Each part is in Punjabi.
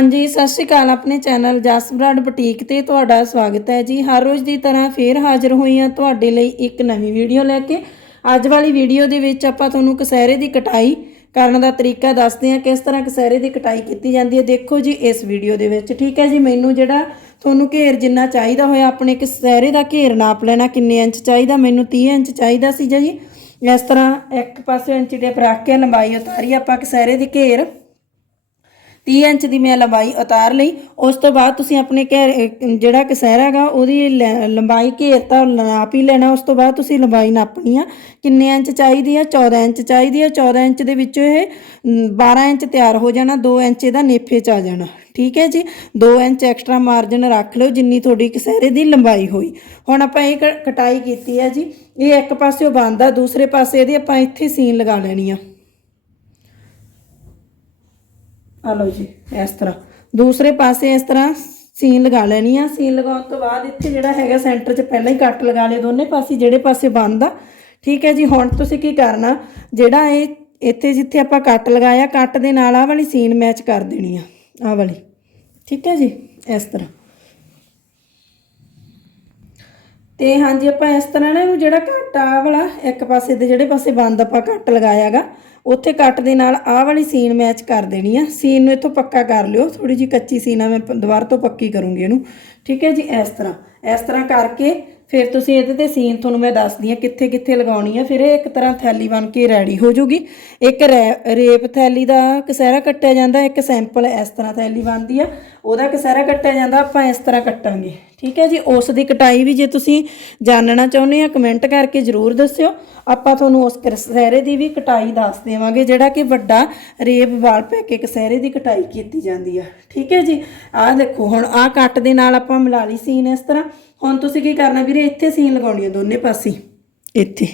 ਹਾਂਜੀ, ਸਤਿ ਸ਼੍ਰੀ ਅਕਾਲ ਆਪਣੇ ਚੈਨਲ ਜਸਬਰਾਡ ਬੁਟੀਕ ਤੇ ਤੁਹਾਡਾ ਸਵਾਗਤ ਹੈ ਜੀ। ਹਰ ਰੋਜ਼ ਦੀ ਤਰ੍ਹਾਂ ਫੇਰ ਹਾਜ਼ਰ ਹੋਈ ਹਾਂ ਤੁਹਾਡੇ ਲਈ ਇੱਕ ਨਵੀਂ ਵੀਡੀਓ ਲੈ ਕੇ। ਅੱਜ ਵਾਲੀ ਵੀਡੀਓ ਦੇ ਵਿੱਚ ਆਪਾਂ ਤੁਹਾਨੂੰ ਕਸਹਿਰੇ ਦੀ ਕਟਾਈ ਕਰਨ ਦਾ ਤਰੀਕਾ ਦੱਸਦੇ ਹਾਂ, ਕਿਸ ਤਰ੍ਹਾਂ ਕਸਹਿਰੇ ਦੀ ਕਟਾਈ ਕੀਤੀ ਜਾਂਦੀ ਹੈ। ਦੇਖੋ ਜੀ ਇਸ ਵੀਡੀਓ ਦੇ ਵਿੱਚ, ਠੀਕ ਹੈ ਜੀ? ਮੈਨੂੰ ਜਿਹੜਾ ਤੁਹਾਨੂੰ ਘੇਰ ਜਿੰਨਾ ਚਾਹੀਦਾ ਹੋਇਆ, ਆਪਣੇ ਕਸਹਿਰੇ ਦਾ ਘੇਰ ਨਾਪ ਲੈਣਾ ਕਿੰਨੇ ਇੰਚ ਚਾਹੀਦਾ, ਮੈਨੂੰ 30 ਇੰਚ ਚਾਹੀਦਾ ਸੀ ਜੀ। ਇਸ ਤਰ੍ਹਾਂ ਇੱਕ ਪਾਸੇ ਇੰਚ ਦੇ ਰੱਖ ਕੇ ਲੰਬਾਈ ਉਤਾਰੀ, ਆਪਾਂ ਕਸਹਿਰੇ ਦੀ ਘੇਰ 30 ਇੰਚ ਦੀ ਮੈਂ ਲੰਬਾਈ ਉਤਾਰ ਲਈ। ਉਸ ਤੋਂ ਬਾਅਦ ਤੁਸੀਂ ਆਪਣੇ ਘੇਰ ਜਿਹੜਾ ਕਸਹਿਰਾ ਹੈਗਾ ਉਹਦੀ ਲੈ- ਲੰਬਾਈ ਘੇਰ ਤਾਂ ਨਾਪ ਹੀ ਲੈਣਾ। ਉਸ ਤੋਂ ਬਾਅਦ ਤੁਸੀਂ ਲੰਬਾਈ ਨਾਪਣੀ ਆ। ਕਿੰਨੇ ਇੰਚ ਚਾਹੀਦੀ ਆ? 14 ਇੰਚ ਚਾਹੀਦੀ ਆ। 14 ਇੰਚ ਦੇ ਵਿੱਚੋਂ ਇਹ ਮ, 12 ਇੰਚ ਤਿਆਰ ਹੋ ਜਾਣਾ। 2 ਇੰਚ ਇਹਦਾ ਨੇਫੇ ਚ ਆ ਜਾਣਾ। ਠੀਕ ਹੈ ਜੀ? 2 ਇੰਚ ਐਕਸਟਰਾ ਮਾਰਜਨ ਰੱਖ ਲਓ ਜਿੰਨੀ ਤੁਹਾਡੀ ਕਸਹਿਰੇ ਦੀ ਲੰਬਾਈ ਹੋਈ। ਹੁਣ ਆਪਾਂ ਇਹ ਕ- ਕਟਾਈ ਕੀਤੀ ਹੈ ਜੀ। ਇਹ ਇੱਕ ਪਾਸਿਓ ਬੰਦ ਆ। ਦੂਸਰੇ ਪਾਸੇ ਇਹਦੀ ਆਪਾਂ ਇੱਥੇ ਸੀਨ ਲਗਾ ਲੈਣੀ ਆ। ਆ ਲਓ ਜੀ, ਇਸ ਤਰ੍ਹਾਂ। ਦੂਸਰੇ ਪਾਸੇ ਇਸ ਤਰ੍ਹਾਂ ਸੀਨ ਲਗਾ ਲੈਣੀ ਆ। ਸੀਨ ਲਗਾਉਣ ਤੋਂ ਬਾਅਦ ਇੱਥੇ ਜਿਹੜਾ ਹੈਗਾ ਸੈਂਟਰ 'ਚ ਪਹਿਲਾਂ ਹੀ ਕੱਟ ਲਗਾ ਲਿਓ ਦੋਨੇ ਪਾਸੇ, ਜਿਹੜੇ ਪਾਸੇ ਬੰਦ ਆ। ਠੀਕ ਹੈ ਜੀ, ਹੁਣ ਤੁਸੀਂ ਕੀ ਕਰਨਾ? ਜਿਹੜਾ ਇਹ ਇੱਥੇ ਜਿੱਥੇ ਆਪਾਂ ਕੱਟ ਲਗਾਇਆ, ਕੱਟ ਦੇ ਨਾਲ ਆਹ ਵਾਲੀ ਸੀਨ ਮੈਚ ਕਰ ਦੇਣੀ ਆ, ਆਹ ਵਾਲੀ। ਠੀਕ ਹੈ ਜੀ, ਇਸ ਤਰ੍ਹਾਂ। ਤੇ ਹਾਂਜੀ, ਆਪਾਂ ਇਸ ਤਰ੍ਹਾਂ ਨਾ ਇਹਨੂੰ ਜਿਹੜਾ ਕੱਟ ਆ ਵਾਲਾ, ਇੱਕ ਪਾਸੇ ਦੇ ਜਿਹੜੇ ਪਾਸੇ ਬੰਦ ਆਪਾਂ ਕੱਟ ਲਗਾਇਆਗਾ ਉੱਥੇ ਕੱਟ ਦੇ ਨਾਲ ਆਹ ਵਾਲੀ ਸੀਨ ਮੈਚ ਕਰ ਦੇਣੀ ਆ। ਸੀਨ ਨੂੰ ਇੱਥੋਂ ਪੱਕਾ ਕਰ ਲਿਓ ਥੋੜੀ ਜੀ ਕੱਚੀ ਸੀਨ ਆ, ਮੈਂ ਦੁਬਾਰਾ ਤੋਂ ਪੱਕੀ ਕਰੂੰਗੀ ਇਹਨੂੰ। ਠੀਕ ਹੈ ਜੀ, ਇਸ ਤਰ੍ਹਾਂ। ਇਸ ਤਰ੍ਹਾਂ ਕਰਕੇ ਫਿਰ ਤੁਸੀਂ ਇਹਦੇ ਤੇ ਸੀਨ ਤੁਹਾਨੂੰ ਮੈਂ ਦੱਸਦੀ ਆ ਕਿੱਥੇ ਕਿੱਥੇ ਲਗਾਉਣੀ ਆ। ਫਿਰ ਇਹ ਇੱਕ ਤਰ੍ਹਾਂ ਥੈਲੀ ਬਣ ਕੇ ਰੈਡੀ ਹੋ ਜੂਗੀ। ਇੱਕ ਰੈ- ਰੇਪ ਥੈਲੀ ਦਾ ਕਸਹਿਰਾ ਕੱਟਿਆ ਜਾਂਦਾ, ਇੱਕ ਸੈਂਪਲ ਇਸ ਤਰ੍ਹਾਂ ਥੈਲੀ ਬਣਦੀ ਆ। ਉਹਦਾ ਕਸਹਿਰਾ ਕੱਟਿਆ ਜਾਂਦਾ, ਆਪਾਂ ਇਸ ਤਰ੍ਹਾਂ ਕੱਟਾਂਗੇ। ਠੀਕ ਹੈ ਜੀ? ਉਸ ਦੀ ਕਟਾਈ ਵੀ ਜੇ ਤੁਸੀਂ ਜਾਣਨਾ ਚਾਹੁੰਦੇ ਆ ਕਮੈਂਟ ਕਰਕੇ ਜਰੂਰ ਦੱਸਿਓ। ਆਪਾਂ ਤੁਹਾਨੂੰ ਉਸ ਕਸਹਿਰੇ ਦੀ ਵੀ ਕਟਾਈ ਦੱਸ ਦੇਵਾਂਗੇ, ਜਿਹੜਾ ਕਿ ਵੱਡਾ ਰੇਪ ਵਾਲ ਪੈ ਕੇ ਕਸਹਿਰੇ ਦੀ ਕਟਾਈ ਕੀਤੀ ਜਾਂਦੀ ਆ। ਠੀਕ ਹੈ ਜੀ? ਆਹ ਦੇਖੋ, ਹੁਣ ਆਹ ਕੱਟ ਦੇ ਨਾਲ ਆਪਾਂ ਮਿਲਾ ਲਈ ਸੀਨ ਇਸ ਤਰ੍ਹਾਂ। ਹੁਣ ਤੁਸੀਂ ਕੀ ਕਰਨਾ ਵੀਰੇ? ਇੱਥੇ ਸੀਨ ਲਗਾਉਣੀ ਹੈ ਦੋਨੇ ਪਾਸੇ। ਇੱਥੇ।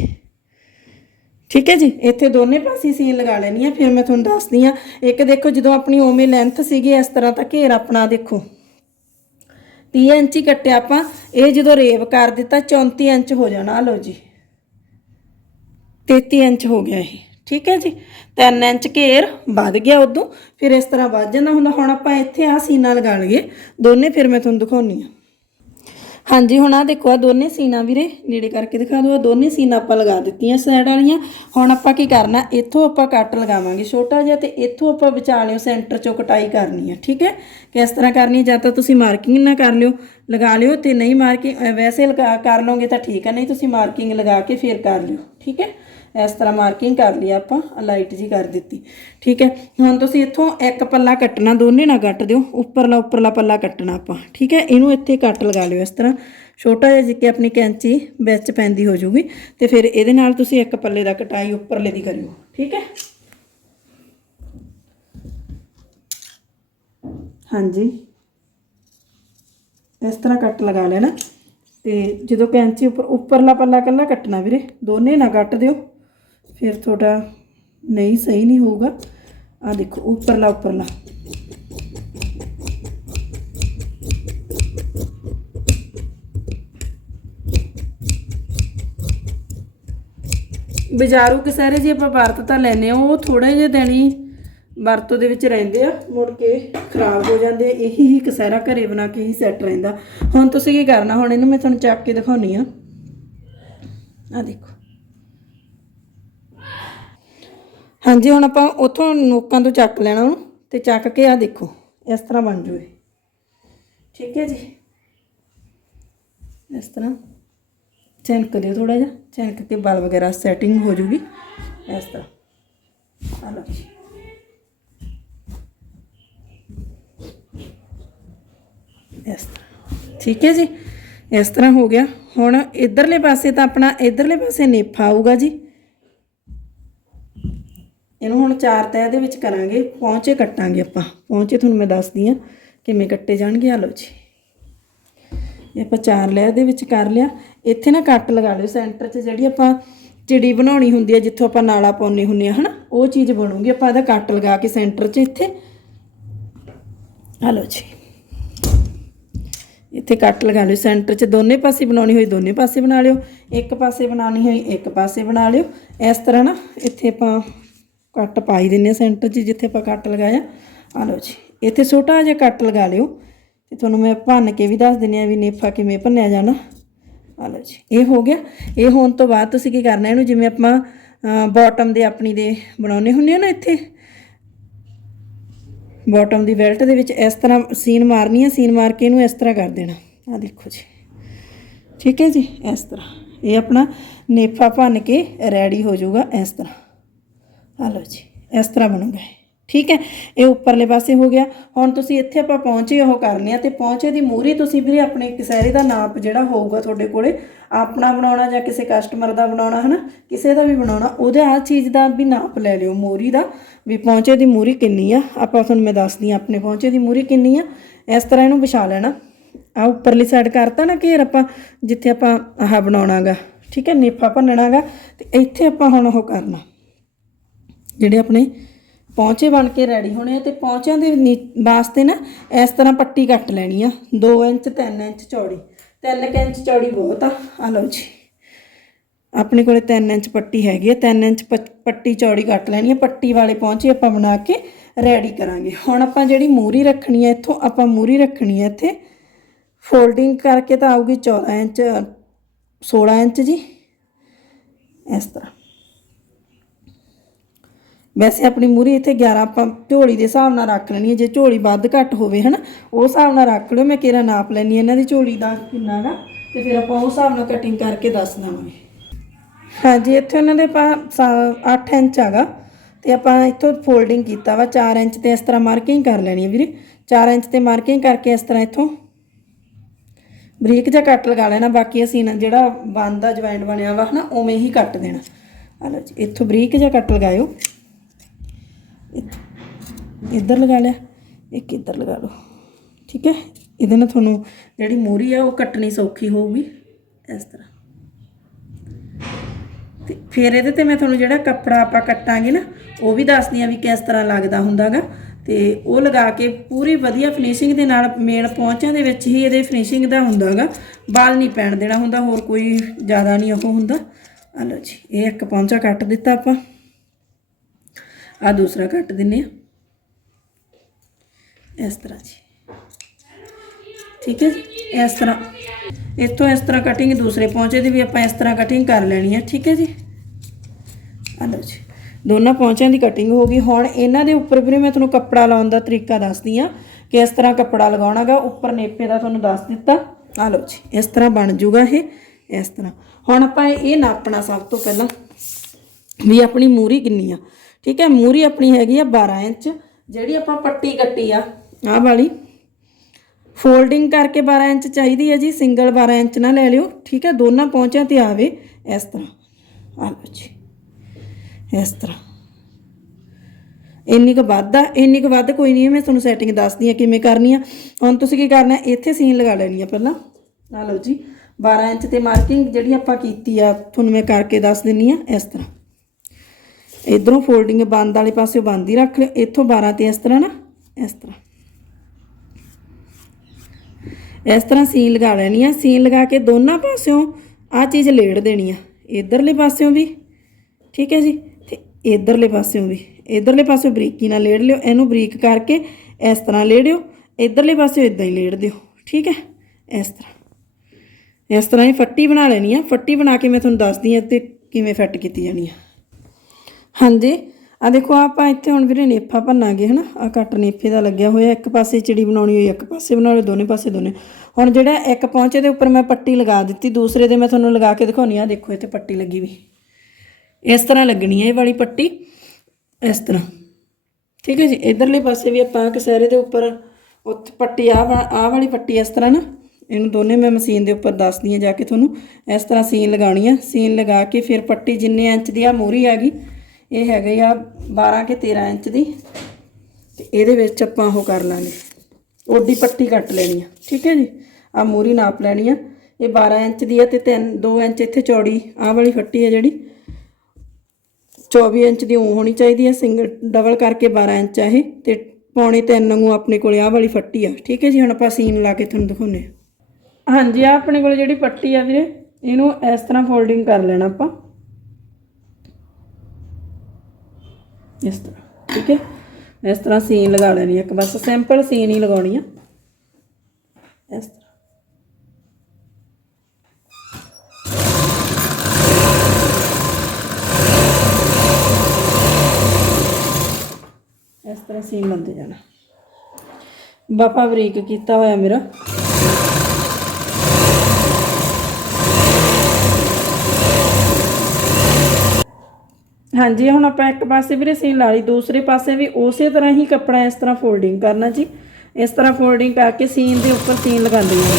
ਠੀਕ ਹੈ ਜੀ? ਇੱਥੇ ਦੋਨੇ ਪਾਸੇ ਸੀਨ ਲਗਾ ਲੈਣੀ ਆ, ਫਿਰ ਮੈਂ ਤੁਹਾਨੂੰ ਦੱਸਦੀ ਆ। ਇੱਕ ਦੇਖੋ, ਜਦੋਂ ਆਪਣੀ ਓਵੇਂ ਲੈਂਥ ਸੀਗੀ, ਇਸ ਤਰ੍ਹਾਂ ਤਾਂ ਘੇਰ ਆਪਣਾ ਦੇਖੋ। 30 ਇੰਚ ਹੀ ਕੱਟਿਆ ਆਪਾਂ। ਇਹ ਜਦੋਂ ਰੇਵ ਕਰ ਦਿੱਤਾ 34 ਇੰਚ ਹੋ ਜਾਣਾ। ਲਓ ਜੀ। 33 ਇੰਚ ਹੋ ਗਿਆ ਇਹ। ਠੀਕ ਹੈ ਜੀ? 3 ਇੰਚ ਘੇਰ ਵੱਧ ਗਿਆ ਉਦੋਂ, ਫਿਰ ਇਸ ਤਰ੍ਹਾਂ ਵੱਧ ਜਾਂਦਾ ਹੁੰਦਾ। ਹੁਣ ਆਪਾਂ ਇੱਥੇ ਆ ਸੀਨਾ ਲਗਾ ਲਈਏ। ਦੋਨੇ ਫਿਰ ਮੈਂ ਤੁਹਾਨੂੰ ਦਿਖਾਉਣੀ ਆ। ਹਾਂਜੀ, ਹੁਣ ਆ ਦੇਖੋ ਆ ਦੋਨੇ ਸੀਨਾ ਵੀਰੇ, ਨੇੜੇ ਕਰਕੇ ਦਿਖਾ ਦਿਓ ਆ ਦੋਨੇ ਸੀਨਾ ਆਪਾਂ ਲਗਾ ਦਿੱਤੀਆਂ ਸਾਈਡ ਵਾਲੀਆਂ ਹੁਣ ਆਪਾਂ ਕੀ ਕਰਨਾ, ਇੱਥੋਂ ਆਪਾਂ ਕੱਟ ਲਗਾਵਾਂਗੇ ਛੋਟਾ ਜਿਹਾ ਤੇ ਇੱਥੋਂ ਆਪਾਂ ਵਿਚਾਲਿਓ ਸੈਂਟਰ ਚੋਂ ਕਟਾਈ ਕਰਨੀ ਹੈ ਠੀਕ ਹੈ ਕਿਸ ਤਰ੍ਹਾਂ ਕਰਨੀ ਹੈ? ਜਾਂ ਤਾਂ ਤੁਸੀਂ ਮਾਰਕਿੰਗ ਨਾ ਕਰ ਲਿਓ, ਲਗਾ ਲਿਓ ਤੇ ਨਹੀਂ ਮਾਰਕਿੰਗ ਵੈਸੇ ਲਗਾ, ਕਰ ਲਓਗੇ ਤਾਂ ਠੀਕ ਹੈ, ਨਹੀਂ ਤੁਸੀਂ ਮਾਰਕਿੰਗ ਲਗਾ ਕੇ ਫਿਰ ਕਰ ਲਿਓ, ਠੀਕ ਹੈ ਇਸ ਤਰ੍ਹਾਂ ਮਾਰਕਿੰਗ ਕਰ ਲਈ ਆਪਾਂ ਅਲਾਈਟ ਜੀ ਕਰ ਦਿੱਤੀ। ਠੀਕ ਹੈ? ਹੁਣ ਤੁਸੀਂ ਇੱਥੋਂ ਇੱਕ ਪੱਲਾ ਕੱਟਣਾ, ਦੋਨੇ ਨਾ ਕੱਟ ਦਿਓ। ਉੱਪਰਲਾ ਉੱਪਰਲਾ ਪੱਲਾ ਕੱਟਣਾ ਆਪਾਂ। ਠੀਕ ਹੈ? ਇਹਨੂੰ ਇੱਥੇ ਕੱਟ ਲਗਾ ਲਿਓ ਇਸ ਤਰ੍ਹਾਂ। ਛੋਟਾ ਜਿਹਾ ਜਿੱਕੇ ਆਪਣੀ ਕੈਂਚੀ ਵਿੱਚ ਪੈਂਦੀ ਹੋ ਜੂਗੀ ਤੇ ਫਿਰ ਇਹਦੇ ਨਾਲ ਤੁਸੀਂ ਇੱਕ ਪੱਲੇ ਦਾ ਕਟਾਈ ਉੱਪਰਲੇ ਦੀ ਕਰਿਓ। ਠੀਕ ਹੈ? ਹਾਂਜੀ। ਇਸ ਤਰ੍ਹਾਂ ਕੱਟ ਲਗਾ ਲੈਣਾ। ਤੇ ਜਦੋਂ ਕੈਂਚੀ ਉੱਪਰ, ਉੱਪਰਲਾ ਪੱਲਾ ਕੱਲਾ ਕੱਟਣਾ ਵੀਰੇ, ਦੋਨੇ ਨਾ ਕੱਟ ਦਿਓ। ਫਿਰ ਤੁਹਾਡਾ ਨਹੀਂ, ਸਹੀ ਨਹੀਂ ਹੋਊਗਾ। ਆ ਦੇਖੋ, ਉੱਪਰਲਾ ਉੱਪਰਲਾ। ਬਾਜ਼ਾਰੂ ਕਸਹਿਰੇ ਜੇ ਆਪਾਂ ਵਰਤ ਤਾਂ ਲੈਨੇ ਆ ਉਹ ਥੋੜੇ ਜਿਹੇ ਦਿਨੀ ਵਰਤੋਂ ਦੇ ਵਿੱਚ ਰਹਿੰਦੇ ਆ, ਮੁੜ ਕੇ ਖਰਾਬ ਹੋ ਜਾਂਦੇ ਇਹੀ ਹੀ ਕਸਹਿਰਾ ਘਰੇ ਬਣਾ ਕੇ ਹੀ ਸੈੱਟ ਰਹਿੰਦਾ। ਹੁਣ ਤੁਸੀਂ ਕੀ ਕਰਨਾ? ਹੁਣ ਇਹਨੂੰ ਮੈਂ ਤੁਹਾਨੂੰ ਚੱਕ ਕੇ ਦਿਖਾਉਣੀ ਆ। ਆ ਦੇਖੋ। ਹਾਂਜੀ, ਹੁਣ ਆਪਾਂ ਉਥੋਂ ਨੋਕਾਂ ਤੋਂ ਚੱਕ ਲੈਣਾ ਉਹਨੂੰ ਤੇ ਚੱਕ ਕੇ ਆ ਦੇਖੋ, ਇਸ ਤਰ੍ਹਾਂ ਬਣ ਜੂ ਇਹ ਠੀਕ ਹੈ ਜੀ? ਇਸ ਤਰ੍ਹਾਂ ਚੈਨਕ ਦਿਓ ਥੋੜਾ ਜਿਹਾ ਚੈਨਕ ਕੇ ਬਲ ਵਗੈਰਾ ਸੈਟਿੰਗ ਹੋ ਜੂਗੀ। ਇਸ ਤਰ੍ਹਾਂ। ਆ ਲਓ ਜੀ। ਇਸ ਤਰ੍ਹਾਂ। ਠੀਕ ਹੈ ਜੀ? ਇਸ ਤਰ੍ਹਾਂ ਹੋ ਗਿਆ। ਹੁਣ ਇਧਰਲੇ ਪਾਸੇ ਤਾਂ ਆਪਣਾ ਇਧਰਲੇ ਪਾਸੇ ਨੇਫਾ ਆਊਗਾ ਜੀ। ਇਹਨੂੰ ਹੁਣ ਚਾਰ ਤਹਿ ਦੇ ਵਿੱਚ ਕਰਾਂਗੇ ਪਹੁੰਚੇ ਕੱਟਾਂਗੇ ਆਪਾਂ। ਪਹੁੰਚੇ ਤੁਹਾਨੂੰ ਮੈਂ ਦੱਸਦੀ ਆ ਕਿਵੇਂ ਕੱਟੇ ਜਾਣਗੇ। ਆ ਲਓ ਜੀ। ਇਹ ਆਪਾਂ ਚਾਰ ਲਹਿਰ ਦੇ ਵਿੱਚ ਕਰ ਲਿਆ। ਇੱਥੇ ਨਾ ਕੱਟ ਲਗਾ ਲਿਓ। ਸੈਂਟਰ 'ਚ ਜਿਹੜੀ ਆਪਾਂ ਚਿੜੀ ਬਣਾਉਣੀ ਹੁੰਦੀ ਹੈ ਜਿੱਥੋਂ ਆਪਾਂ ਨਾਲਾ ਪਾਉਨੇ ਹੁੰਨੇ ਆ, ਹਨਾ? ਉਹ ਚੀਜ਼ ਬਣੂਗੀ। ਆਪਾਂ ਇਹਦਾ ਕੱਟ ਲਗਾ ਕੇ ਸੈਂਟਰ 'ਚ ਇੱਥੇ। ਆ ਲਓ ਜੀ। ਇੱਥੇ ਕੱਟ ਲਗਾ ਲਿਓ। ਸੈਂਟਰ 'ਚ ਦੋਨੇ ਪਾਸੇ ਬਣਾਉਣੀ ਹੋਈ, ਦੋਨੇ ਪਾਸੇ ਬਣਾ ਲਿਓ। ਇੱਕ ਪਾਸੇ ਬਣਾਉਣੀ ਹੋਈ, ਇੱਕ ਪਾਸੇ ਬਣਾ ਲਿਓ। ਇਸ ਤਰ੍ਹਾਂ ਨਾ ਇੱਥੇ ਆਪਾਂ ਕੱਟ ਪਾਈ ਦਿੰਨੇ ਆ ਸੈਂਟਰ 'ਚ ਜਿੱਥੇ ਆਪਾਂ ਕੱਟ ਲਗਾਇਆ। ਆ ਲਓ ਜੀ, ਇੱਥੇ ਛੋਟਾ ਜਿਹਾ ਕੱਟ ਲਗਾ ਲਿਓ। ਤੇ ਤੁਹਾਨੂੰ ਮੈਂ ਭੰਨ ਕੇ ਵੀ ਦੱਸ ਦਿੰਨੀ ਆ ਵੀ ਨੇਫਾ ਕਿਵੇਂ ਭੰਨਿਆ ਜਾਣਾ। ਆ ਲਓ ਜੀ, ਇਹ ਹੋ ਗਿਆ। ਇਹ ਹੋਣ ਤੋਂ ਬਾਅਦ ਤੁਸੀਂ ਕੀ ਕਰਨਾ, ਇਹਨੂੰ ਜਿਵੇਂ ਆਪਾਂ ਬਾਟਮ ਦੇ ਆਪਣੀ ਦੇ ਬਣਾਉਨੇ ਹੁੰਦੇ ਆ ਨਾ ਇੱਥੇ। ਬਾਟਮ ਦੀ ਬੈਲਟ ਦੇ ਵਿੱਚ ਇਸ ਤਰ੍ਹਾਂ ਸੀਨ ਮਾਰਨੀ ਹੈ ਸੀਨ ਮਾਰ ਕੇ ਇਹਨੂੰ ਇਸ ਤਰ੍ਹਾਂ ਕਰ ਦੇਣਾ। ਆ ਦੇਖੋ ਜੀ, ਠੀਕ ਹੈ ਜੀ, ਇਸ ਤਰ੍ਹਾਂ। ਇਹ ਆਪਣਾ ਨੇਫਾ ਭੰਨ ਕੇ ਰੈਡੀ ਹੋ ਜਾਊਗਾ ਇਸ ਤਰ੍ਹਾਂ। ਆ ਲਓ ਜੀ, ਇਸ ਤਰ੍ਹਾਂ ਬਣੂਗਾ ਠੀਕ ਹੈ, ਇਹ ਉੱਪਰਲੇ ਪਾਸੇ ਹੋ ਗਿਆ। ਹੁਣ ਤੁਸੀਂ ਇੱਥੇ ਆਪਾਂ ਪਹੁੰਚੇ, ਉਹ ਕਰਨੇ ਆ ਤੇ ਪਹੁੰਚੇ ਦੀ ਮੂਰੀ ਤੁਸੀਂ ਵੀਰੇ ਆਪਣੇ ਕਿਸੈਰੀ ਦਾ ਨਾਪ ਜਿਹੜਾ ਹੋਊਗਾ ਤੁਹਾਡੇ ਕੋਲੇ, ਆਪਣਾ ਬਣਾਉਣਾ ਜਾਂ ਕਿਸੇ ਕਸਟਮਰ ਦਾ ਬਣਾਉਣਾ, ਹਨਾ? ਕਿਸੇ ਦਾ ਵੀ ਬਣਾਉਣਾ, ਉਹਦੇ ਆ ਚੀਜ਼ ਦਾ ਵੀ ਨਾਪ ਲੈ ਲਿਓ ਮੂਰੀ ਦਾ, ਵੀ ਪਹੁੰਚੇ ਦੀ ਮੂਰੀ ਕਿੰਨੀ ਆ। ਆਪਾਂ ਤੁਹਾਨੂੰ ਮੈਂ ਦੱਸਦੀ ਆ ਆਪਣੇ ਪਹੁੰਚੇ ਦੀ ਮੂਰੀ ਕਿੰਨੀ ਆ। ਇਸ ਤਰ੍ਹਾਂ ਇਹਨੂੰ ਵਿਛਾ ਲੈਣਾ। ਆ ਉੱਪਰਲੀ ਸਾਈਡ ਕਰਤਾ ਨਾ ਘੇਰ ਆਪਾਂ, ਜਿੱਥੇ ਆਪਾਂ ਆਹ ਬਣਾਉਣਾਗਾ। ਠੀਕ ਹੈ, ਨੇਫਾ ਭੰਨਣਾਗਾ। ਤੇ ਇੱਥੇ ਆਪਾਂ ਹੁਣ ਉਹ ਕਰਨਾ। ਜਿਹੜੇ ਆਪਣੇ ਪੌਂਚੇ ਬਣ ਕੇ ਰੈਡੀ ਹੋਣੇ ਆ ਤੇ ਪੌਂਚਿਆਂ ਦੇ ਨੀ- ਵਾਸਤੇ ਨਾ ਇਸ ਤਰ੍ਹਾਂ ਪੱਟੀ ਕੱਟ ਲੈਣੀ ਆ। 2 ਇੰਚ 3 ਇੰਚ ਚੌੜੀ। 3 ਇੰਚ ਚੌੜੀ ਬਹੁਤ ਆ। ਆ ਲਓ ਜੀ। ਆਪਣੇ ਕੋਲੇ 3 ਇੰਚ ਪੱਟੀ ਹੈਗੀ ਆ। 3 ਇੰਚ ਪੱਟੀ ਚੌੜੀ ਕੱਟ ਲੈਣੀ ਆ। ਪੱਟੀ ਵਾਲੇ ਪਹੁੰਚੇ ਆਪਾਂ ਬਣਾ ਕੇ ਰੈਡੀ ਕਰਾਂਗੇ। ਹੁਣ ਆਪਾਂ ਜਿਹੜੀ ਮੂਰੀ ਰੱਖਣੀ ਹੈ ਇੱਥੋਂ ਆਪਾਂ ਮੂਰੀ ਰੱਖਣੀ ਹੈ ਇੱਥੇ। ਫੋਲਡਿੰਗ ਕਰਕੇ ਤਾਂ ਆਊਗੀ 14 ਇੰਚ 16 ਇੰਚ ਜੀ। ਇਸ ਤਰ੍ਹਾਂ। ਵੈਸੇ ਆਪਣੀ ਮੂਰੀ ਇੱਥੇ 11 ਆਪਾਂ ਝੋਲੀ ਦੇ ਹਿਸਾਬ ਨਾਲ ਰੱਖ ਲੈਣੀ ਹੈ, ਜੇ ਝੋਲੀ ਵੱਧ ਘੱਟ ਹੋਵੇ ਹਨਾ, ਉਹ ਹਿਸਾਬ ਨਾਲ ਰੱਖ ਲਿਓ, ਮੈਂ ਕਿਹੜਾ ਨਾਪ ਲੈਣੀ ਇਹਨਾਂ ਦੀ ਝੋਲੀ ਦਾ ਕਿੰਨਾ ਗਾ, ਤੇ ਫਿਰ ਆਪਾਂ ਉਹ ਹਿਸਾਬ ਨਾਲ ਕਟਿੰਗ ਕਰਕੇ ਦੱਸ ਦੇਵਾਂਗੇ। ਹਾਂਜੀ, ਇੱਥੇ ਉਹਨਾਂ ਦੇ ਪਾ 8 ਇੰਚ ਹੈਗਾ, ਤੇ ਆਪਾਂ ਇੱਥੋਂ ਫੋਲਡਿੰਗ ਕੀਤਾ ਵਾ 4 ਇੰਚ ਤੇ ਇਸ ਤਰ੍ਹਾਂ ਮਾਰਕਿੰਗ ਕਰ ਲੈਣੀ ਹੈ ਵੀਰੇ 4 ਇੰਚ ਤੇ ਮਾਰਕਿੰਗ ਕਰਕੇ ਇਸ ਤਰ੍ਹਾਂ ਇੱਥੋਂ ਬਰੀਕ ਜਿਹਾ ਕੱਟ ਲਗਾ ਲੈਣਾ, ਬਾਕੀ ਅਸੀਂ ਨਾ ਜਿਹੜਾ ਬੰਦ ਦਾ ਜੁਆਇੰਟ ਬਣਿਆ ਵਾ ਹਨਾ, ਉਵੇਂ ਹੀ ਕੱਟ ਦੇਣਾ। ਆ ਲਓ ਜੀ, ਇੱਥੋਂ ਬਰੀਕ ਜਿਹਾ ਕੱਟ ਲਗਾਇਓ। ਇੱਧਰ ਲਗਾ ਲਿਆ, ਇੱਕ ਇੱਧਰ ਲਗਾ ਲਓ। ਠੀਕ ਹੈ? ਇਹਦੇ ਨਾਲ ਤੁਹਾਨੂੰ ਜਿਹੜੀ ਮੂਰੀ ਆ, ਉਹ ਕੱਟਣੀ ਸੌਖੀ ਹੋਊਗੀ ਇਸ ਤਰ੍ਹਾਂ। ਤੇ ਫਿਰ ਇਹਦੇ ਤੇ ਮੈਂ ਤੁਹਾਨੂੰ ਜਿਹੜਾ ਕੱਪੜਾ ਆਪਾਂ ਕੱਟਾਂਗੇ ਨਾ, ਉਹ ਵੀ ਦੱਸਦੀ ਆ ਵੀ ਕਿਸ ਤਰ੍ਹਾਂ ਲੱਗਦਾ ਹੁੰਦਾਗਾ। ਤੇ ਉਹ ਲਗਾ ਕੇ ਪੂਰੀ ਵਧੀਆ ਫਿਨਿਸ਼ਿੰਗ ਦੇ ਨਾਲ ਮੇਨ ਪਹੁੰਚਾਂ ਦੇ ਵਿੱਚ ਹੀ ਇਹਦੇ ਫਿਨਿਸ਼ਿੰਗ ਦਾ ਹੁੰਦਾਗਾ। ਬਾਲ ਨਹੀਂ ਪੈਣ ਦੇਣਾ ਹੁੰਦਾ, ਹੋਰ ਕੋਈ ਜ਼ਿਆਦਾ ਨਹੀਂ ਉਹ ਹੁੰਦਾ। ਆ ਲਓ ਜੀ, ਇਹ ਇੱਕ ਪਹੁੰਚਾ ਕੱਟ ਦਿੱਤਾ ਆਪਾਂ। ਆ ਦੂਸਰਾ ਕੱਟ ਦਿੰਨੇ ਆ। ਇਸ ਤਰ੍ਹਾਂ ਜੀ। ਠੀਕ ਹੈ? ਜੀ ਇਸ ਤਰ੍ਹਾਂ। ਇੱਥੋਂ ਇਸ ਤਰ੍ਹਾਂ ਕਟਿੰਗ ਦੂਸਰੇ ਪੌਂਚੇ ਦੀ ਵੀ ਆਪਾਂ ਇਸ ਤਰ੍ਹਾਂ ਕਟਿੰਗ ਕਰ ਲੈਣੀ ਹੈ ਠੀਕ ਹੈ ਜੀ? ਆ ਲਓ ਜੀ। ਦੋਨਾਂ ਪੌਂਚਿਆਂ ਦੀ ਕਟਿੰਗ ਹੋ ਗਈ। ਹੁਣ ਇਹਨਾਂ ਦੇ ਉੱਪਰ ਵੀਰੇ ਮੈਂ ਤੁਹਾਨੂੰ ਕੱਪੜਾ ਲਾਉਣ ਦਾ ਤਰੀਕਾ ਦੱਸਦੀ ਆ ਕਿ ਇਸ ਤਰ੍ਹਾਂ ਕੱਪੜਾ ਲਗਾਉਣਾਗਾ। ਉੱਪਰ ਨੇਪੇ ਦਾ ਤੁਹਾਨੂੰ ਦੱਸ ਦਿੱਤਾ। ਆ ਲਓ ਜੀ। ਇਸ ਤਰ੍ਹਾਂ ਬਣ ਜੂਗਾ ਇਹ। ਇਸ ਤਰ੍ਹਾਂ। ਹੁਣ ਆਪਾਂ ਇਹ ਨਾਪਣਾ ਸਭ ਤੋਂ ਪਹਿਲਾਂ। ਵੀ ਆਪਣੀ ਮੂਰੀ ਕਿੰਨੀ ਆ? ਠੀਕ ਹੈ ਮੂਰੀ ਆਪਣੀ ਹੈਗੀ ਆ 12 ਇੰਚ ਜਿਹੜੀ ਆਪਾਂ ਪੱਟੀ ਕੱਟੀ ਆ ਆਹ ਵਾਲੀ। ਫੋਲਡਿੰਗ ਕਰਕੇ 12 ਇੰਚ ਚਾਹੀਦੀ ਹੈ ਜੀ ਸਿੰਗਲ 12 ਇੰਚ ਨਾ ਲੈ ਲਿਓ ਠੀਕ ਹੈ ਦੋਨਾਂ ਪਹੁੰਚਿਆਂ ਤੇ ਆਵੇ ਇਸ ਤਰ੍ਹਾਂ। ਆ ਲਓ ਜੀ ਇਸ ਤਰ੍ਹਾਂ। ਇੰਨੀ ਕੁ ਵੱਧ ਆ ਇੰਨੀ ਕੁ ਵੱਧ ਕੋਈ ਨਹੀਂ ਹੈ, ਮੈਂ ਤੁਹਾਨੂੰ ਸੈਟਿੰਗ ਦੱਸਦੀ ਆ ਕਿਵੇਂ ਕਰਨੀ ਆ। ਹੁਣ ਤੁਸੀਂ ਕੀ ਕਰਨਾ ਇੱਥੇ ਸੀਨ ਲਗਾ ਲੈਣੀ ਆ ਪਹਿਲਾਂ। ਆ ਲਓ ਜੀ 12 ਇੰਚ ਤੇ ਮਾਰਕਿੰਗ ਜਿਹੜੀ ਆਪਾਂ ਕੀਤੀ ਆ ਤੁਹਾਨੂੰ ਮੈਂ ਕਰਕੇ ਦੱਸ ਦਿੰਨੀ ਆ ਇਸ ਤਰ੍ਹਾਂ। ਇਧਰੋਂ ਫੋਲਡਿੰਗ ਬੰਦ ਵਾਲੇ ਪਾਸੇ ਬੰਦ ਹੀ ਰੱਖ ਲਿਓ। ਇੱਥੋਂ 12 ਤੇ ਇਸ ਤਰ੍ਹਾਂ ਨਾ, ਇਸ ਤਰ੍ਹਾਂ। ਇਸ ਤਰ੍ਹਾਂ ਸੀਨ ਲਗਾ ਲੈਣੀ ਆ। ਸੀਨ ਲਗਾ ਕੇ ਦੋਨਾਂ ਪਾਸਿਓਂ ਆ ਚੀਜ਼ ਲੇੜ ਦੇਣੀ ਆ। ਇਧਰਲੇ ਪਾਸਿਓਂ ਵੀ, ਠੀਕ ਹੈ ਜੀ? ਤੇ ਇਧਰਲੇ ਪਾਸਿਓਂ ਵੀ। ਇਧਰਲੇ ਪਾਸਿਓਂ ਬਰੀਕੀ ਨਾਲ ਲੇੜ ਲਿਓ। ਇਹਨੂੰ ਬਰੀਕ ਕਰਕੇ ਇਸ ਤਰ੍ਹਾਂ ਲੇੜਿਓ। ਇਧਰਲੇ ਪਾਸਿਓਂ ਇਦਾਂ ਹੀ ਲੇੜ ਦਿਓ। ਠੀਕ ਹੈ? ਇਸ ਤਰ੍ਹਾਂ। ਇਸ ਤਰ੍ਹਾਂ ਹੀ ਫੱਟੀ ਬਣਾ ਲੈਣੀ ਆ। ਫੱਟੀ ਬਣਾ ਕੇ ਮੈਂ ਤੁਹਾਨੂੰ ਦੱਸਦੀ ਆ ਤੇ ਕਿਵੇਂ ਫਿੱਟ ਕੀਤੀ ਜਾਣੀ ਆ। ਹਾਂਜੀ। ਆ ਦੇਖੋ, ਆਪਾਂ ਇੱਥੇ ਹੁਣ ਵੀਰੇ ਨੇਫਾ ਭੰਨਾਂਗੇ, ਹਨਾ? ਆ ਕੱਟ ਨੇਫੇ ਦਾ ਲੱਗਿਆ ਹੋਇਆ, ਇੱਕ ਪਾਸੇ ਚਿੜੀ ਬਣਾਉਣੀ ਹੋਈ, ਇੱਕ ਪਾਸੇ ਬਣਾ ਦੋਨੇ ਪਾਸੇ ਦੋਨੇ। ਹੁਣ ਜਿਹੜਾ ਇੱਕ ਪੌਂਚੇ ਦੇ ਉੱਪਰ ਮੈਂ ਪੱਟੀ ਲਗਾ ਦਿੱਤੀ, ਦੂਸਰੇ ਦੇ ਮੈਂ ਤੁਹਾਨੂੰ ਲਗਾ ਕੇ ਦਿਖਾਉਣੀ ਆ। ਦੇਖੋ, ਇੱਥੇ ਪੱਟੀ ਲੱਗੀ ਵੀ। ਇਸ ਤਰ੍ਹਾਂ ਲੱਗਣੀ ਹੈ ਇਹ ਵਾਲੀ ਪੱਟੀ, ਇਸ ਤਰ੍ਹਾਂ। ਠੀਕ ਹੈ ਜੀ? ਇਧਰਲੇ ਪਾਸੇ ਵੀ ਆਪਾਂ ਕਸਹਿਰੇ ਦੇ ਉੱਪਰ, ਉੱਥੇ ਪੱਟੀ ਆ ਆ ਵਾਲੀ ਪੱਟੀ ਇਸ ਤਰ੍ਹਾਂ ਨਾ। ਇਹਨੂੰ ਦੋਨੇ ਮੈਂ ਮਸ਼ੀਨ ਦੇ ਉੱਪਰ ਦੱਸਦੀ ਆ ਜਾ ਕੇ ਤੁਹਾਨੂੰ। ਇਸ ਤਰ੍ਹਾਂ ਸੀਨ ਲਗਾਉਣੀ ਆ। ਸੀਨ ਲਗਾ ਕੇ ਫਿਰ ਪੱਟੀ ਜਿੰਨੇ ਇੰਚ ਦੀ ਆ ਮੂਰੀ ਹੈਗੀ ਇਹ ਹੈਗੇ ਆ 12 ਕੇ 13 ਇੰਚ ਦੀ ਤੇ ਇਹਦੇ ਵਿੱਚ ਆਪਾਂ ਉਹ ਕਰ ਲਾਂਗੇ। ਓਡੀ ਪੱਟੀ ਕੱਟ ਲੈਣੀ ਆ, ਠੀਕ ਹੈ ਜੀ? ਆ ਮੂਰੀ ਨਾਪ ਲੈਣੀ ਆ। ਇਹ 12 ਇੰਚ ਦੀ ਆ ਤੇ 3 2 ਇੰਚ ਇੱਥੇ ਚੌੜੀ, ਆਹ ਵਾਲੀ ਫੱਟੀ ਆ ਜਿਹੜੀ। 24 ਇੰਚ ਦੀ ਉਹ ਹੋਣੀ ਚਾਹੀਦੀ ਹੈ ਸਿੰਗਲ, ਡਬਲ ਕਰਕੇ 12 ਇੰਚ ਆ ਇਹ ਤੇ ਪੌਣੇ 3 ਵਾਂਗੂ ਆਪਣੇ ਕੋਲੇ ਆਹ ਵਾਲੀ ਫੱਟੀ ਆ, ਠੀਕ ਹੈ ਜੀ? ਹੁਣ ਆਪਾਂ ਸੀਨ ਲਾ ਕੇ ਤੁਹਾਨੂੰ ਦਿਖਾਉਂਦੇ ਹਾਂ ਹਾਂਜੀ ਆ ਆਪਣੇ ਕੋਲ ਜਿਹੜੀ ਪੱਟੀ ਆ ਵੀਰੇ, ਇਹਨੂੰ ਇਸ ਤਰ੍ਹਾਂ ਫੋਲਡਿੰਗ ਕਰ ਲੈਣਾ ਆਪਾਂ। ਇਸ ਤਰ੍ਹਾਂ, ਠੀਕ ਹੈ? ਇਸ ਤਰ੍ਹਾਂ ਸੀਨ ਲਗਾ ਲੈਣੀ ਇੱਕ ਬਸ ਸਿੰਪਲ ਸੀਨ ਹੀ ਲਗਾਉਣੀ ਆ। ਇਸ ਤਰ੍ਹਾਂ। ਇਸ ਤਰ੍ਹਾਂ ਸੀਨ ਲੰਦੇ ਜਾਣਾ। ਬਾਪਾ ਬਰੀਕ ਕੀਤਾ ਹੋਇਆ ਮੇਰਾ। ਹਾਂਜੀ, ਹੁਣ ਆਪਾਂ ਇੱਕ ਪਾਸੇ ਵੀਰੇ ਸੀਨ ਲਾ ਲਈ, ਦੂਸਰੇ ਪਾਸੇ ਵੀ ਉਸੇ ਤਰ੍ਹਾਂ ਹੀ ਕੱਪੜਾ ਇਸ ਤਰ੍ਹਾਂ ਫੋਲਡਿੰਗ ਕਰਨਾ ਜੀ। ਇਸ ਤਰ੍ਹਾਂ ਫੋਲਡਿੰਗ ਕਰਕੇ ਸੀਨ ਦੇ ਉੱਪਰ ਸੀਨ ਲਗਾਉਂਦੇ ਹਾਂ।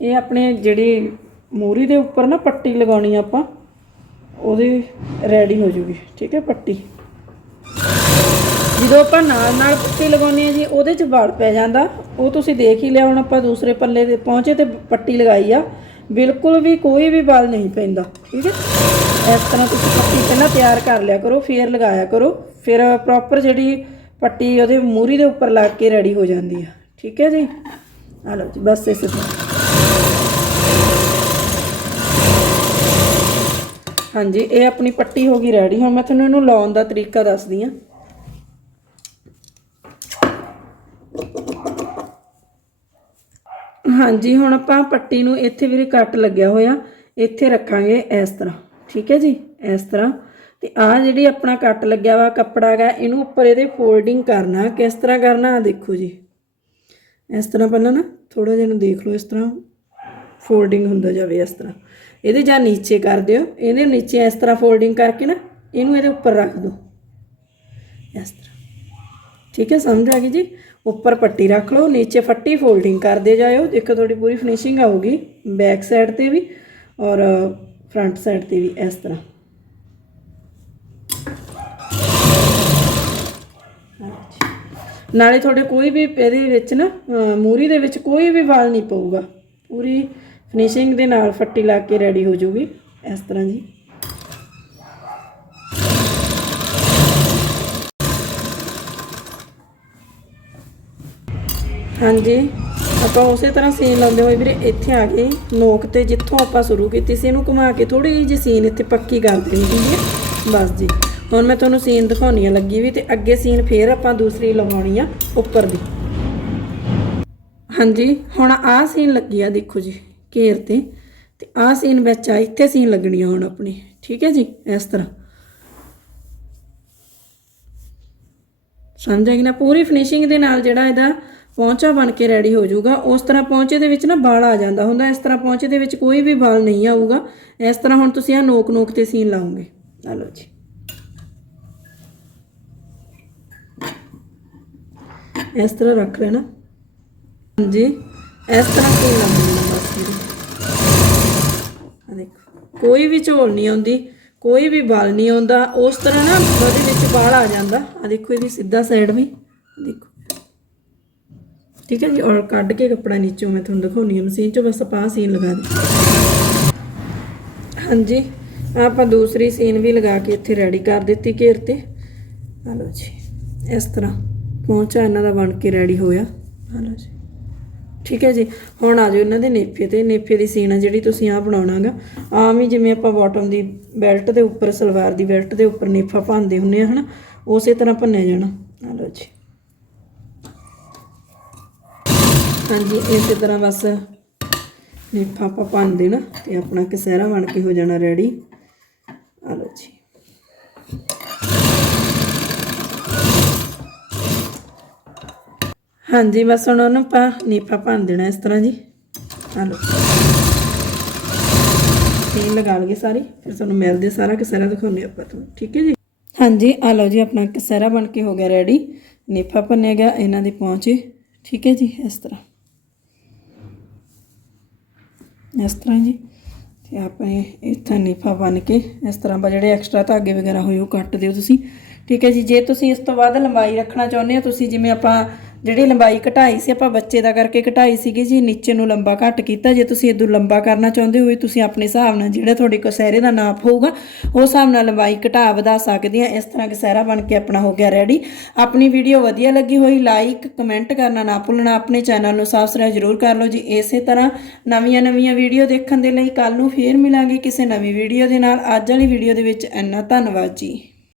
ਇਹ ਆਪਣੇ ਜਿਹੜੀ ਮੂਰੀ ਦੇ ਉੱਪਰ ਨਾ ਪੱਟੀ ਲਗਾਉਣੀ ਆਪਾਂ, ਉਹਦੇ ਰੈਡੀ ਹੋ ਜੂਗੀ, ਠੀਕ ਹੈ ਪੱਟੀ। ਜਦੋਂ ਆਪਾਂ ਨਾਲ ਨਾਲ ਪੱਟੀ ਲਗਾਉਂਦੇ ਆ ਜੀ, ਉਹਦੇ 'ਚ ਵੜ ਪੈ ਜਾਂਦਾ। ਉਹ ਤੁਸੀਂ ਦੇਖ ਹੀ ਲਿਆ, ਹੁਣ ਆਪਾਂ ਦੂਸਰੇ ਪੱਲੇ ਤੇ ਪਹੁੰਚੇ ਤੇ ਪੱਟੀ ਲਗਾਈ ਆ। ਬਿਲਕੁਲ ਵੀ ਕੋਈ ਵੀ ਬਲ ਨਹੀਂ ਪੈਂਦਾ, ਠੀਕ ਹੈ? ਇਸ ਤਰ੍ਹਾਂ ਤੁਸੀਂ ਪੱਟੀ ਪਹਿਲਾਂ ਤਿਆਰ ਕਰ ਲਿਆ ਕਰੋ, ਫੇਰ ਲਗਾਇਆ ਕਰੋ, ਫਿਰ ਪ੍ਰੋਪਰ ਜਿਹੜੀ ਪੱਟੀ ਉਹਦੇ ਮੂਰੀ ਦੇ ਉੱਪਰ ਲੱਗ ਕੇ ਰੈਡੀ ਹੋ ਜਾਂਦੀ ਆ, ਠੀਕ ਹੈ ਜੀ? ਆ ਲਓ ਜੀ, ਬਸ ਇਸੇ ਤਰ੍ਹਾਂ। ਹਾਂਜੀ, ਇਹ ਆਪਣੀ ਪੱਟੀ ਹੋ ਗਈ ਰੈਡੀ ਹੁਣ ਮੈਂ ਤੁਹਾਨੂੰ ਇਹਨੂੰ ਲਾਉਣ ਦਾ ਤਰੀਕਾ ਦੱਸਦੀ ਆ ਹਾਂਜੀ, ਹੁਣ ਆਪਾਂ ਪੱਟੀ ਨੂੰ ਇੱਥੇ ਵੀਰੇ ਕੱਟ ਲੱਗਿਆ ਹੋਇਆ, ਇੱਥੇ ਰੱਖਾਂਗੇ ਇਸ ਤਰ੍ਹਾਂ, ਠੀਕ ਹੈ ਜੀ? ਇਸ ਤਰ੍ਹਾਂ, ਤੇ ਆਹ ਜਿਹੜੀ ਆਪਣਾ ਕੱਟ ਲੱਗਿਆ ਵਾ ਕੱਪੜਾ ਹੈਗਾ ਇਹਨੂੰ ਉੱਪਰ ਇਹਦੇ ਫੋਲਡਿੰਗ ਕਰਨਾ, ਕਿਸ ਤਰ੍ਹਾਂ ਕਰਨਾ ਆ ਦੇਖੋ ਜੀ। ਇਸ ਤਰ੍ਹਾਂ ਪਹਿਲਾਂ ਨਾ ਥੋੜਾ ਜਿਹਾ ਨੂੰ ਦੇਖ ਲਓ, ਇਸ ਤਰ੍ਹਾਂ ਫੋਲਡਿੰਗ ਹੁੰਦਾ ਜਾਵੇ ਇਸ ਤਰ੍ਹਾਂ। ਇਹਦੇ ਜਾਂ ਨੀਚੇ ਕਰ ਦਿਓ ਇਹਦੇ ਨੀਚੇ ਇਸ ਤਰ੍ਹਾਂ ਫੋਲਡਿੰਗ ਕਰਕੇ ਨਾ, ਇਹਨੂੰ ਇਹਦੇ ਉੱਪਰ ਰੱਖ ਦਿਓ। ਇਸ ਤਰ੍ਹਾਂ, ਠੀਕ ਹੈ, ਸਮਝ ਆ ਗਈ ਜੀ? ਉੱਪਰ ਪੱਟੀ ਰੱਖ ਲਓ, ਨੀਚੇ ਫੱਟੀ ਫੋਲਡਿੰਗ ਕਰਦੇ ਜਾਇਓ। ਦੇਖੋ ਤੁਹਾਡੀ ਪੂਰੀ ਫਿਨਿਸ਼ਿੰਗ ਆਊਗੀ ਬੈਕ ਸਾਈਡ ਤੇ ਵੀ ਔਰ ਫਰੰਟ ਸਾਈਡ ਤੇ ਵੀ ਇਸ ਤਰ੍ਹਾਂ। ਨਾਲੇ ਤੁਹਾਡੇ ਕੋਈ ਵੀ ਇਹਦੇ ਵਿੱਚ ਨਾ, ਅਹ ਮੂਰੀ ਦੇ ਵਿੱਚ ਕੋਈ ਵੀ ਵਾਲ ਨਹੀਂ ਪਊਗਾ। ਪੂਰੀ ਫਿਨਿਸ਼ਿੰਗ ਦੇ ਨਾਲ ਫੱਟੀ ਲਾ ਕੇ ਰੈਡੀ ਹੋ ਜਾਊਗੀ। ਇਸ ਤਰ੍ਹਾਂ ਜੀ। ਹਾਂਜੀ। ਆਪਾਂ ਉਸੇ ਤਰ੍ਹਾਂ ਸੀਨ ਲਾਉਂਦੇ ਹੋਏ ਵੀਰੇ ਇੱਥੇ ਆ ਗਏ ਨੋਕ ਤੇ, ਜਿੱਥੋਂ ਆਪਾਂ ਸ਼ੁਰੂ ਕੀਤੀ ਸੀ ਇਹਨੂੰ ਘੁਮਾ ਕੇ ਥੋੜੀ ਜਿਹੀ ਸੀਨ ਇੱਥੇ ਪੱਕੀ ਕਰ ਦੇਣੀ ਹੈ। ਬਸ ਜੀ। ਹੁਣ ਮੈਂ ਤੁਹਾਨੂੰ ਸੀਨ ਦਿਖਾਉਣੀ ਆ ਲੱਗੀ ਵੀ ਤੇ ਅੱਗੇ ਸੀਨ ਫੇਰ ਆਪਾਂ ਦੂਸਰੀ ਲਗਾਉਣੀ ਆ ਉੱਪਰ ਦੀ। ਹਾਂਜੀ, ਹੁਣ ਆਹ ਸੀਨ ਲੱਗੀ ਆ ਦੇਖੋ ਜੀ, ਘੇਰ ਤੇ। ਤੇ ਆਹ ਸੀਨ ਵਿੱਚ ਆ, ਇੱਥੇ ਸੀਨ ਲੱਗਣੀ ਆ ਹੁਣ ਆਪਣੀ, ਠੀਕ ਹੈ ਜੀ, ਇਸ ਤਰ੍ਹਾਂ। ਸਮਝ ਆਈ ਨਾ? ਪੂਰੀ ਫਿਨਿਸ਼ਿੰਗ ਦੇ ਨਾਲ ਜਿਹੜਾ ਇਹਦਾ ਪੌਂਚਾ ਬਣ ਕੇ ਰੈਡੀ ਹੋ ਜਾਊਗਾ। ਉਸ ਤਰ੍ਹਾਂ ਪੌਂਚੇ ਦੇ ਵਿੱਚ ਨਾ ਵਾਲ ਆ ਜਾਂਦਾ ਹੁੰਦਾ। ਇਸ ਤਰ੍ਹਾਂ ਪੌਂਚੇ ਦੇ ਵਿੱਚ ਕੋਈ ਵੀ ਵਾਲ ਨਹੀਂ ਆਊਗਾ। ਇਸ ਤਰ੍ਹਾਂ ਹੁਣ ਤੁਸੀਂ ਆ ਨੋਕ ਨੋਕ ਤੇ ਸੀਨ ਲਾਉਂਗੇ ਆ ਲਓ ਜੀ। ਇਸ ਤਰ੍ਹਾਂ ਰੱਖ ਲੈਣਾ। ਹਾਂਜੀ। ਇਸ ਤਰ੍ਹਾਂ ਸੀਨ ਲਾਉਣੀ ਬਸ ਆ ਦੇਖੋ। ਕੋਈ ਵੀ ਝੋਲ ਨਹੀਂ ਆਉਂਦੀ। ਕੋਈ ਵੀ ਵਾਲ ਨਹੀਂ ਆਉਂਦਾ। ਉਸ ਤਰ੍ਹਾਂ ਨਾ ਉਹਦੇ ਵਿੱਚ ਵਾਲ ਆ ਜਾਂਦਾ। ਆ ਦੇਖੋ ਇਹਦੀ ਸਿੱਧਾ ਸਾਈਡ ਵੀ। ਦੇਖੋ। ਠੀਕ ਹੈ ਜੀ, ਔਰ ਕੱਢ ਕੇ ਕੱਪੜਾ ਨੀਚੋਂ ਮੈਂ ਤੁਹਾਨੂੰ ਦਿਖਾਉਣੀ ਹੈ, ਮਸ਼ੀਨ 'ਚੋਂ ਬਸ ਆਪਾਂ ਆਹ ਸੀਨ ਲਗਾ ਦੇ। ਹਾਂਜੀ, ਆਪਾਂ ਦੂਸਰੀ ਸੀਨ ਵੀ ਲਗਾ ਕੇ ਇੱਥੇ ਰੈਡੀ ਕਰ ਦਿੱਤੀ ਘੇਰ ਤੇ। ਆ ਲਓ ਜੀ, ਇਸ ਤਰ੍ਹਾਂ ਪਹੁੰਚਾ ਇਹਨਾਂ ਦਾ ਬਣ ਕੇ ਰੈਡੀ ਹੋਇਆ। ਆ ਲਓ ਜੀ, ਠੀਕ ਹੈ ਜੀ, ਹੁਣ ਆ ਜਾਓ ਇਹਨਾਂ ਦੇ ਨੇਫੇ ਤੇ। ਨੇਫੇ ਦੀ ਸੀਨ ਆ ਜਿਹੜੀ ਤੁਸੀਂ ਆ ਬਣਾਉਣਾਗਾ। ਆਮ ਹੀ ਜਿਵੇਂ ਆਪਾਂ ਬਾਟਮ ਦੀ ਬੈਲਟ ਦੇ ਉੱਪਰ, ਸਲਵਾਰ ਦੀ ਬੈਲਟ ਦੇ ਉੱਪਰ ਨੇਫਾ ਪਾਉਂਦੇ ਹੁੰਨੇ ਆ, ਹਨਾ? ਉਸੇ ਤਰ੍ਹਾਂ ਭੰਨਿਆ ਜਾਣਾ। ਆ ਲਓ ਜੀ ਹਾਂਜੀ, ਇਸੇ ਤਰ੍ਹਾਂ ਬਸ ਨੇਫਾ ਆਪਾਂ ਭੰਨ ਦੇਣਾ ਤੇ ਆਪਣਾ ਕਸਹਿਰਾ ਬਣ ਕੇ ਹੋ ਜਾਣਾ ਰੈਡੀ ਆ ਲਓ ਜੀ। ਹਾਂਜੀ, ਬਸ ਹੁਣ ਉਹਨੂੰ ਆਪਾਂ ਨੀਪਾ ਭੰਨ ਦੇਣਾ ਇਸ ਤਰ੍ਹਾਂ ਜੀ। ਆ ਲਓ। ਤੇਲ ਲਗਾ ਲਈਏ ਸਾਰੀ, ਫਿਰ ਤੁਹਾਨੂੰ ਮਿਲਦੇ ਸਾਰਾ ਕਸਹਿਰਾ ਦਿਖਾਉਂਦੇ ਆਪਾਂ ਤੁਹਾਨੂੰ, ਠੀਕ ਹੈ ਜੀ? ਹਾਂਜੀ ਆ ਲਓ ਜੀ, ਆਪਣਾ ਕਸਹਿਰਾ ਬਣ ਕੇ ਹੋ ਗਿਆ ਰੈਡੀ ਨੀਪਾ ਭੰਨਿਆ ਗਿਆ, ਇਹਨਾਂ ਦੀ ਪਹੁੰਚੇ, ਠੀਕ ਹੈ ਜੀ, ਇਸ ਤਰ੍ਹਾਂ। ਇਸ ਤਰ੍ਹਾਂ ਜੀ। ਤੇ ਆਪਣੇ ਇੱਥੇ ਨੀਫਾ ਬਣ ਕੇ ਇਸ ਤਰ੍ਹਾਂ ਬਾ ਜਿਹੜੇ ਐਕਸਟਰਾ ਧਾਗੇ ਵਗੈਰਾ ਹੋਏ ਉਹ ਕੱਟ ਦਿਓ ਤੁਸੀਂ। ਠੀਕ ਹੈ ਜੀ, ਜੇ ਤੁਸੀਂ ਇਸ ਤੋਂ ਬਾਅਦ ਲੰਬਾਈ ਰੱਖਣਾ ਚਾਹੁੰਦੇ ਹੋ, ਤੁਸੀਂ ਜਿਵੇਂ ਆਪਾਂ ਜਿਹੜੀ ਲੰਬਾਈ ਘਟਾਈ ਸੀ, ਆਪਾਂ ਬੱਚੇ ਦਾ ਕਰਕੇ ਘਟਾਈ ਸੀਗੀ ਜੀ, ਨੀਚੇ ਨੂੰ ਲੰਬਾ ਘੱਟ ਕੀਤਾ। ਜੇ ਤੁਸੀਂ ਇਦੋਂ ਲੰਬਾ ਕਰਨਾ ਚਾਹੁੰਦੇ ਹੋ ਤੁਸੀਂ ਆਪਣੇ ਹਿਸਾਬ ਨਾਲ ਜਿਹੜਾ ਤੁਹਾਡੇ ਕਸਹਿਰੇ ਦਾ ਨਾਪ ਹੋਊਗਾ ਉਸ ਹਿਸਾਬ ਨਾਲ ਲੰਬਾਈ ਘਟਾ ਵਧਾ ਸਕਦੇ ਆ ਇਸ ਤਰ੍ਹਾਂ ਕਸਹਿਰਾ ਬਣ ਕੇ ਆਪਣਾ ਹੋ ਗਿਆ ਰੈਡੀ ਆਪਣੀ ਵੀਡੀਓ ਵਧੀਆ ਲੱਗੀ ਹੋਈ ਲਾਈਕ ਕਮੈਂਟ ਕਰਨਾ ਨਾ ਭੁੱਲਣਾ। ਆਪਣੇ ਚੈਨਲ ਨੂੰ ਸਬਸਕ੍ਰਾਈਬ ਜ਼ਰੂਰ ਕਰ ਲਓ ਜੀ। ਇਸੇ ਤਰ੍ਹਾਂ ਨਵੀਆਂ ਨਵੀਆਂ ਵੀਡੀਓ ਦੇਖਣ ਦੇ ਲਈ ਕੱਲ ਨੂੰ ਫੇਰ ਮਿਲਾਂਗੇ ਕਿਸੇ ਨਵੀਂ ਵੀਡੀਓ ਦੇ ਨਾਲ। ਅੱਜ ਵਾਲੀ ਵੀਡੀਓ ਦੇ ਵਿੱਚ ਇੰਨਾ ਧੰਨਵਾਦ ਜੀ।